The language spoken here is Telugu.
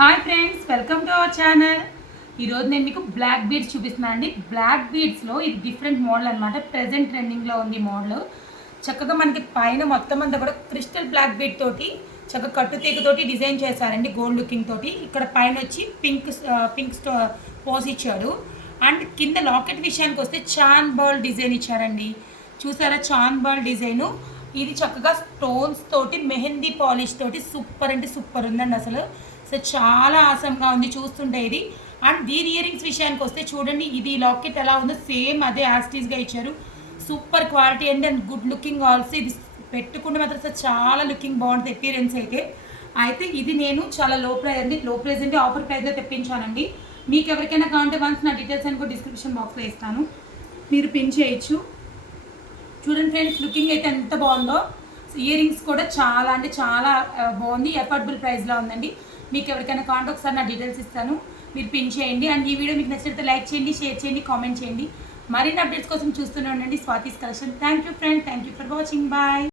Hi friends, welcome to our channel. ఈరోజు నేను మీకు బ్లాక్ బీడ్స్ చూపిస్తున్నాను అండి. బ్లాక్ బీడ్స్లో ఇది డిఫరెంట్ మోడల్ అనమాట. ప్రెజెంట్ ట్రెండింగ్లో ఉంది మోడల్. చక్కగా మనకి పైన మొత్తం అంతా కూడా క్రిస్టల్ బ్లాక్ బీడ్ తోటి చక్కగా కట్టుతీగతోటి డిజైన్ చేశారండి, గోల్డ్ లుకింగ్ తోటి. ఇక్కడ పైన వచ్చి పింక్ పోస్ ఇచ్చాడు. అండ్ కింద లాకెట్ విషయానికి వస్తే చాన్ బాల్ డిజైన్ ఇచ్చారండి. చూసారా, చాన్ బాల్ డిజైను. ఇది చక్కగా స్టోన్స్ తోటి మెహందీ పాలిష్ తోటి సూపర్ అంటే సూపర్ ఉందండి అసలు. సో చాలా ఆసంగా ఉంది చూస్తుంటే ఇది. అండ్ దీని ఇయర్ రింగ్స్ విషయానికి వస్తే చూడండి, ఇది లాకెట్ ఎలా ఉందో సేమ్ అదే యాస్టీస్గా ఇచ్చారు. సూపర్ క్వాలిటీ అండి అండ్ గుడ్ లుకింగ్ ఆల్సో. ఇది పెట్టుకుంటే మాత్రం సార్ చాలా లుకింగ్ బాగుంటుంది అపీరెన్స్ అయితే ఇది నేను చాలా లో ప్రైస్ అంటే ఆఫర్ ప్రైస్లో తెప్పించానండి. మీకు ఎవరికైనా కావాలంటే వన్స్ నా డీటెయిల్స్ అని కూడా డిస్క్రిప్షన్ బాక్స్లో ఇస్తాను, మీరు పిన్ చేయొచ్చు. చూడండి ఫ్రెండ్స్, లుకింగ్ అయితే ఎంత బాగుందో. ఇయర్ రింగ్స్ కూడా చాలా అంటే చాలా బాగుంది, అఫోర్డబుల్ ప్రైస్లో ఉందండి. మీకు ఎవరికైనా కావాలంటే ఒకసారి నా డీటెయిల్స్ ఇస్తాను, మీరు పిన్ చేయండి. అండ్ ఈ వీడియో మీకు నచ్చితే లైక్ చేయండి, షేర్ చేయండి, కామెంట్ చేయండి. మరిన్ని అప్డేట్స్ కోసం చూస్తూనే ఉండండి Swathi's collection. Thank you friends, thank you for watching. Bye.